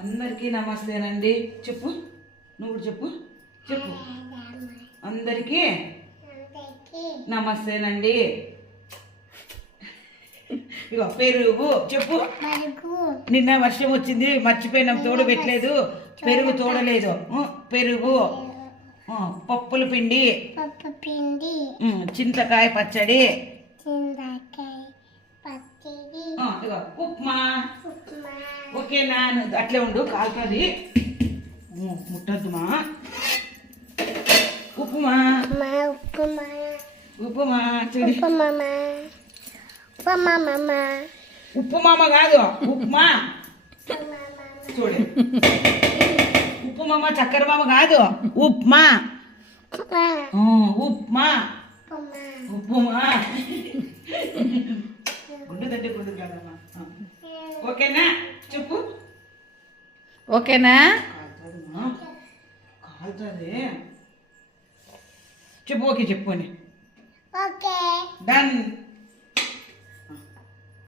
అందరికీ నమస్తేనండి. చెప్పు, నువ్వు చెప్పు. చెప్పు, అందరికీ నమస్తేనండి. ఇగో పెరుగు చెప్పు. నిన్న వర్షం వచ్చింది, మర్చిపోయినాం, తోడు పెట్టలేదు, పెరుగు తోడలేదు. పెరుగు, పప్పుల పిండి, చింతకాయ పచ్చడి, ఇగో ఉప్మా. ఓకేనా? అట్లే ఉండు, కాలుతుంది, ముట్టద్దుమా. ఉప్మా ఉప్మా చూడు. ఉప్పు మామ కాదు, ఉప్మా చూడు. ఉప్పు మామ చక్కెర మామ కాదు, ఉప్మా. ఉప్మా ఉప్మా గుండు తట్టి గుండు కాదమ్మా. ఓకేనా? చెప్పు. ఓకేనా? కాలుతుంది. చెప్పు. ఓకే చెప్పు అని. డన్.